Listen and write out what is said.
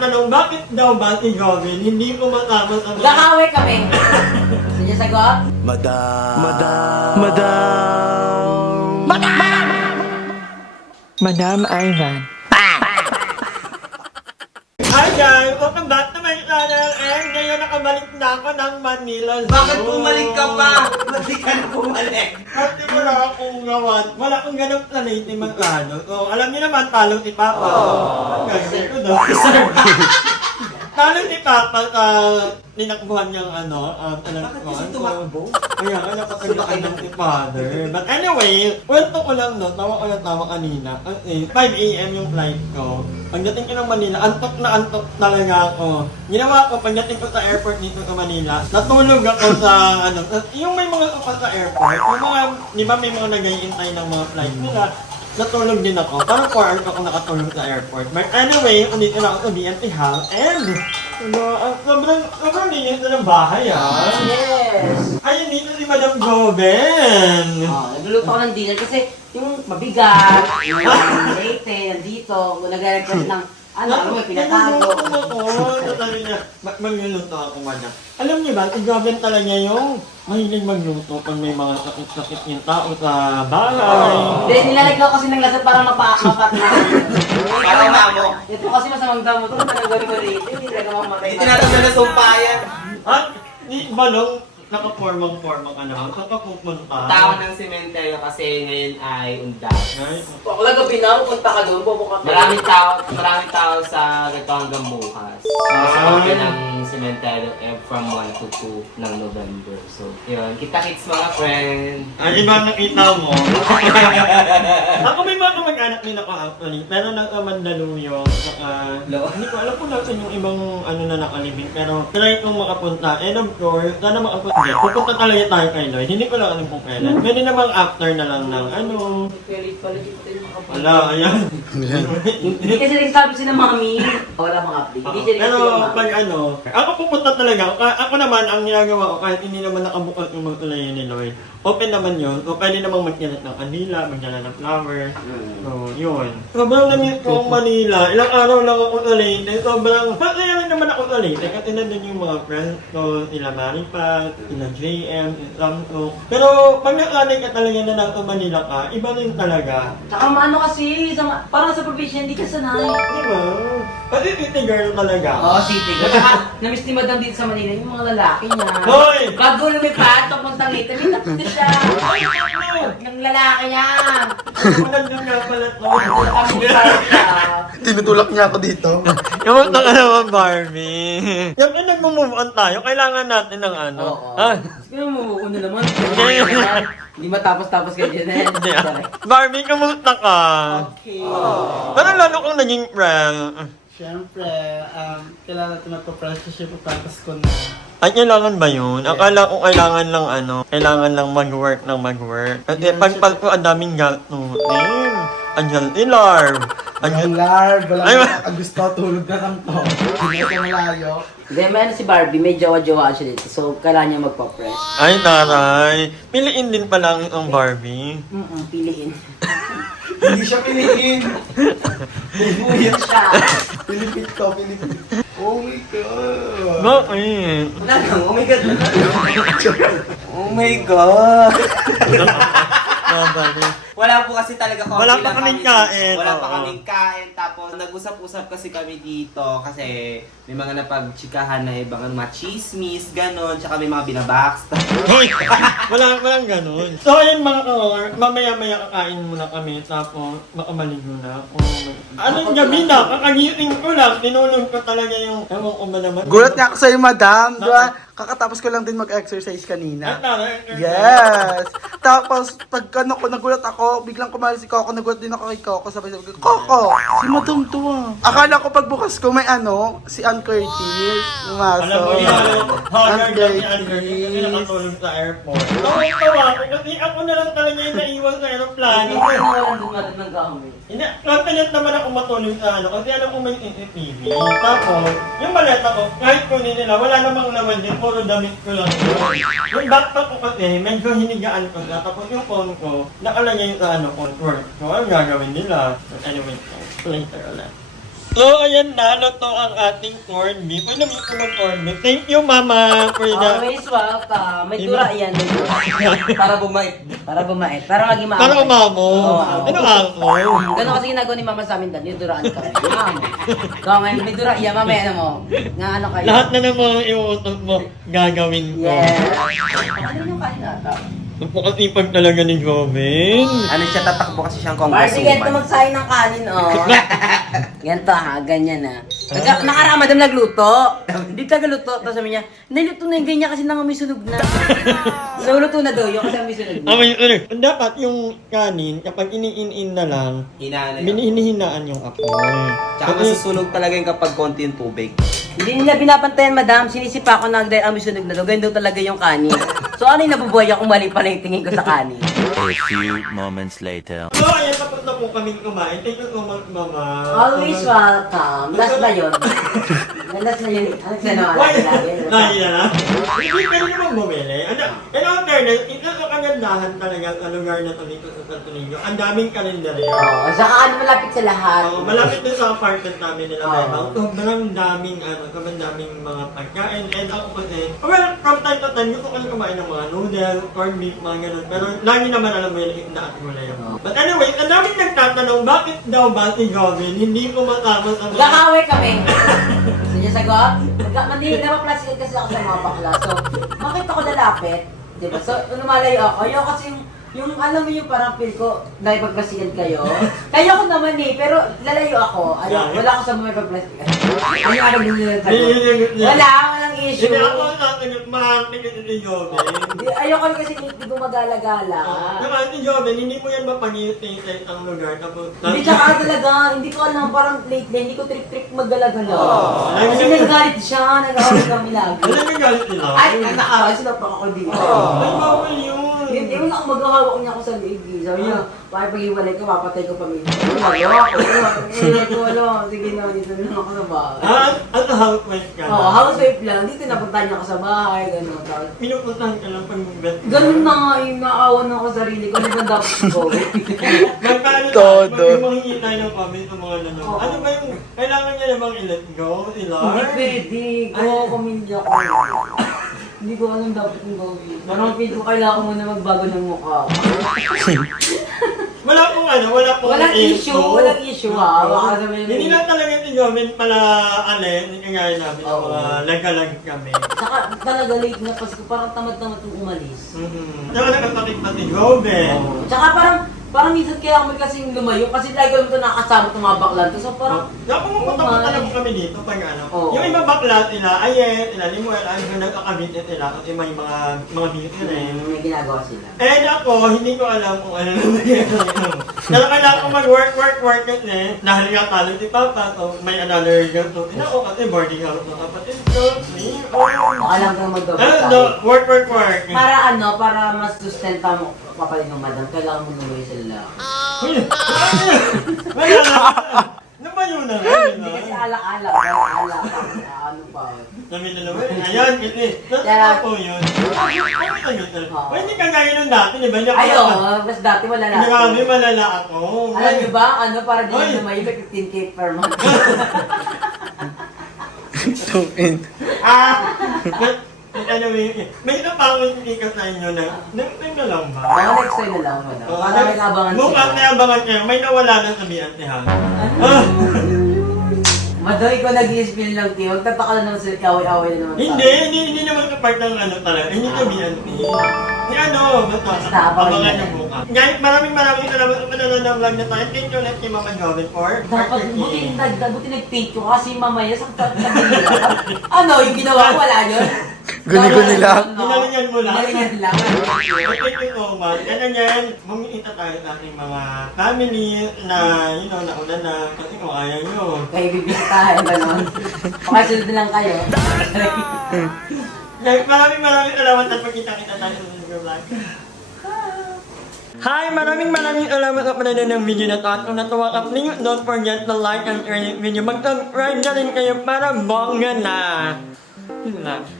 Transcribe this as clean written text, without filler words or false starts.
nagtatanong, bakit daw ba si Gavin hindi ko matapos ang... Kakaway kami. Sige, sagot. Madam Ivan. Hi guys! Welcome back to my channel and ngayon nakabalik na ako ng Manila Zoo. Bakit bumalik ka pa? Ba't ka na bumalik? Kasi wala akong gawan. Wala akong ganang planete magkano. So, alam niyo naman, talo si Papa. Gagawin ko daw. Talo si Papa sa ninakbuhan niyang Bakit kasi tumakbo? Kaya nga nakapaglakan ng si Father. But anyway, kwento ko lang no, tawa ko lang tawa kanina. Kasi 5 AM yung flight ko. Pagdating ko ng Manila, antok na antok talaga ako. Ginawa ko, pagdating ko sa airport dito sa Manila, natulog ako sa yung may mga kapal sa airport. Yung mga, di ba may mga nag-iintay ng mga flight nila, natulog din ako. Parang 4 hours ako nakatulog sa airport. But anyway, ulit na ako sa BNT Hall and sobrang linis na ng bahay Yes. Ayun dito si Madam Joven. Nagluluto ko ng dinner kasi yung mabigat, yung late, nandito, nag-request ng may pinatago. Sabi niya, magluluto ako, Madam. Alam niyo ba, si Joven talaga yung mahilig magluto pag may mga sakit-sakit yung tao sa bahay. Hindi, nilalagay ko kasi ng lasat para mapat na. Parang mamo. Ito kasi masamang damo ito, nagagawin ko rito, hindi talaga mamatay. Itinatanggal na sumpayan. At, ni Balong, nakapormang-pormang ka naman. Saan ka pupunta? Tao ng sementeryo kasi ngayon ay undas. Ay, Ako lang gabi na, punta ka doon, bubukat ka. Maraming tao sa ganito hanggang bukas. Sa open ng sementeryo from 1 to 2 ng November. So, yun. Kita-kits mga friend. Ay, iba nakita mo. Ako may mga kamag-anak din ako actually. Pero nasa Mandaluyong, hindi ko alam kung nasan yung ibang na nakalibing. Pero try kong makapunta. And of course, sana makapunta. Pupunta talaga tayo kay Lloyd. Hindi ko lang alam kung kailan. Pwede namang after na lang ng Pala dito tayo makapunta. Wala, ayan. Hindi kasi nagsasabi si na mami. Wala pang update. Hindi siya Pero nagsasabi pag ako pupunta talaga. Ako naman, ang ginagawa ko kahit hindi naman nakabukas yung mga tulayan ni Lloyd. Open naman yun. So, pwede namang magkilat ng kanila, magdala ng flowers. So, yun. Sobrang namit ko ang Manila. Ilang araw lang ako sa Leyte. Sobrang, masaya lang naman ako sa Leyte. Kasi nandun yung mga friends ko, sila Maripat, sila JM, sila Samsung. Pero, pag nakanay ka talaga na nasa Manila ka, iba rin talaga. Tsaka maano kasi, parang sa probinsya, hindi ka sanay. Di ba? Kasi city girl talaga. Oo, city ko. Tsaka, namiss ni Madam dito sa Manila, yung mga lalaki niya. Hoy! Bago lumipad, papuntang Leyte, may tapos siya. Ng lalaki niya. Nandun nga pala to. Kami siya. Tinutulak niya ako dito. Kamusta ka naman, Barbie? Yung nag-move on tayo, kailangan natin ng Oo. Ah, Siguro mo na naman. Hindi matapos-tapos kayo dyan eh. hindi. Barbie, kamusta ka? Okay. Pero lalo kang naging friend. Siyempre, kailangan natin magpa-friendship tapos ko na. Ay, kailangan ba yun? Akala ko kailangan lang mag-work ng mag-work. Kasi pag ko ang daming gastusin. Andiyan si Larv. Ang larb, Ay, wala gusto, tulog na lang to. Hindi ko malayo. Hindi, may si Barbie, may jowa-jowa siya dito. So, kailangan niya magpa-fresh. Ay, taray. Piliin din pala ang Barbie. Piliin. Hindi siya piliin. Buyot siya. Pilipit ko, pilipit. Oh my God. Bakit? Wala lang, oh my God. Oh my God. Wala po kasi talaga kami. Wala pa kaming kain. Wala pa Oo. kaming kain. Tapos nag-usap-usap kasi kami dito kasi may mga napagchikahan na ibang machismis, ganon. Tsaka may mga binabackstab. Hoy! Walang ganun. So, ayun mga ka-or, mamaya-maya kakain muna kami, tapos makamaligo na ako. Anong gabi na? Kakagising ko lang, tinulog ko talaga yung, ewan ko ba naman. Gulat niya ako sa'yo, madam. Diba? Kakatapos ko lang din mag-exercise kanina. Ay, tara. Yes! Tapos, pag nagulat ako, biglang kumali si Coco, nagulat din ako kay Coco, sabay-sabay ko, Coco! Si madam to ah. Akala ko pagbukas ko may si Ann Curtis. Alam mo Lumaso. yun, haggard na si Ann Andrew kasi Curtis. nakatulog sa airport. Tawa ko kasi ako na lang talaga yung naiwan sa aeroplano. Walang dumadag ng gamit. Hindi, confident naman ako matulog sa kasi alam ko may CCTV. Tapos, yung maleta ko, kahit kunin nila, wala namang laman din, puro damit ko lang yun. Yung backpack ko kasi, medyo hinigaan ko na, tapos yung phone ko, nakalagay sa comfort. So, ano gagawin nila? Anyway, later ulit. So, ayan na. Luto ang ating corned beef. Uy, namiss ko ng corned beef. Thank you, Mama, for the... Always welcome. May tura yan. May tura. Para bumait. Para bumait. Para maging maamay. Para umamo. Oo. Ano ako? Ganun kasi ginagawa ni Mama sa amin dahil duraan kami. Kaya ngayon, may dura. Yan, mamaya ano mo. Nga ano kayo. Lahat na naman iuutot mo, gagawin ko. Yeah. Ano yung kain nata? Napakasipag talaga ni Joven. Ano siya, tatakbo kasi siyang Marcy, ganito congresswoman. magsahin ng kanin, oh. Ganito ha, ganyan ha. Nakaraan, madam nagluto. Hindi tagaluto. Tapos sabi niya, niluto na yung ganyan kasi nangamoy sunog na. So, luto na daw yung kasi may sunog na. Dapat yung kanin, kapag iniin na lang, Hinaan na yun. hinihinaan yung apoy. Tsaka masusunog talaga yung kapag konti yung tubig. Hindi nila binapantayan, madam. Sinisipa ko na dahil amoy sunog na daw. Ganyan daw talaga yung kanin. So, ano yung nabubuhay kung mali pala yung tingin ko sa kanin? A few moments later. So, ayan, tapos na po kaming kumain. Thank you so much, Mama. Always welcome. Last na yun. Last na yun. Ano sa naman? Why? Lagi na na. Hindi ka rin naman bumili. And on fairness, ito sa kagandahan talaga sa lugar na to dito sa Santo Niño. Ang daming kalendaryo. Oo, saka ano malapit sa lahat. Malapit din sa apartment namin nila, Oo. Bebang. Sobrang daming, sobrang daming mga pagkain. And ako kasi, well, from time to time, gusto ko lang kumain ng mga noodles, corned beef, mga ganun. Pero lagi naman alam mo yung ikna at gulay. But anyway, ang daming nagtatanong, bakit daw ba si Gavin hindi kumakama sa mga... Magkakaway kami. Gusto niya sagot? Mandi, napaplasikan kasi ako sa mga bakla. So, bakit ako lalapit? Diba? So, lumalayo ako. Ayaw kasi yung alam mo yung parang feel ko, dahil pagplasikan kayo. Kaya ko naman eh, pero lalayo ako. Ayaw, wala ako sa mga pagplasikan. Ano yung alam nyo yung sagot? Walang issue. Hindi ako nasasagot, mahanting kasi si Gavin. Ayoko kasi hindi gumagala-gala. Naman si Gavin, hindi mo yan mapangiti sa isang lugar. Tapos, Hindi tsaka talaga, hindi ko alam, parang lately, hindi ko trip-trip maggala-gala. Lagi Kasi na- nagagalit siya, nag-away kami lagi. alam mo galit nila? Ay, nakakaway sila pa ako dito. Ay, bawal yun. Hindi mo na ako maghahawak niya ako sa liig. Sabi niya, bakit pag-iwalay ka, papatay ko pamilya. Wala, sige na, dito na lang ako sa bahay. At housewife ka na. Oo, housewife lang. Dito napunta niya ako sa bahay, gano'n. Tapos, Pinupuntahan ka lang pag bet. ganun na nga, yung naawan ako sa sarili ko. Ano ba dapat ko? Magpaano Todo. tayo? Maghihingi tayo ng comment sa mga nanonood. Oo. Ano ba yung kailangan niya namang i-let go? Hindi I-lar? pwede. Ko, pamilya ko. Hindi ko alam dapat yung gawin. Parang feel ko kailangan ko muna magbago ng mukha. Wala pong wala pong Walang issue, walang issue ha. Baka sabihin Hindi mo- lang talaga si Joven pala alin, yung kagaya namin, yung Oo. mga lag-alag kami. Saka talaga late na Pasko, parang tamad-tamad yung umalis. Tsaka nakasakit pa si Joven. Tsaka parang minsan kaya ako kasing lumayo kasi lagi ko naman ito nakakasama itong mga baklan. So parang, Pumunta lang kami dito pag Oo. Yung iba bakla sila, Ayet, sila Limuel, nagkakabit sila kasi may mga busy rin. may ginagawa sila. And ako, hindi ko alam kung ano na nangyayari. Kaya kailangan ko mag-work kasi dahil nga talo si Papa, so may another girl to ako kasi boarding house ng kapatid ko. Baka lang kang mag-double Work. Para para mas sustenta mo papalit ng madam, kailangan mo numuwi sa lalaki. Wala na. Ano ba yun na? Hindi kasi alak-alak, ano pa. Sabi na naman, ayan, kasi, Kaya- po yun. Hindi ka gaya nung dati, di ba? Hindi ako- Ayo, mas dati wala na. Hindi kami malala ako. Alam niyo ba, para di Ay. na lumayo, 15K per month. Anyway, may napangin hindi ka sa inyo na, nag-time na lang ba? Baka next time na lang, madam. Para may kabangan Mukhang may abangan kayo, may nawala na sabihan si Han. Madam, ikaw nag-i-spill lang, Ti. Huwag tataka na naman sila, away-away na naman. Hindi naman sa part ng talaga, hindi sabihan ni. Basta, Basta, abangan yung bukas. Guys, maraming salamat sa panonood ng vlog na tayo. Thank you ulit kay Mama Joven for Dapat, buti nag-take ko kasi mamaya sa ano, yung ginawa ko, wala yun? Guni-guni lang. Ginalingan mo lang. Ginalingan lang. Thank you so much. Kaya yan, mamimita tayo sa ating mga family na, nauna na. Kasi kung ayaw nyo. Kayo bibisitahin, gano'n. Pakasunod na lang kayo. Guys, maraming salamat at pagkita-kita tayo sa video vlog. Hi! Maraming salamat sa panonood ng video na to. At kung natuwa ka, please don't forget to like and share this video. Mag-subscribe na rin kayo para bongga na. Yun na.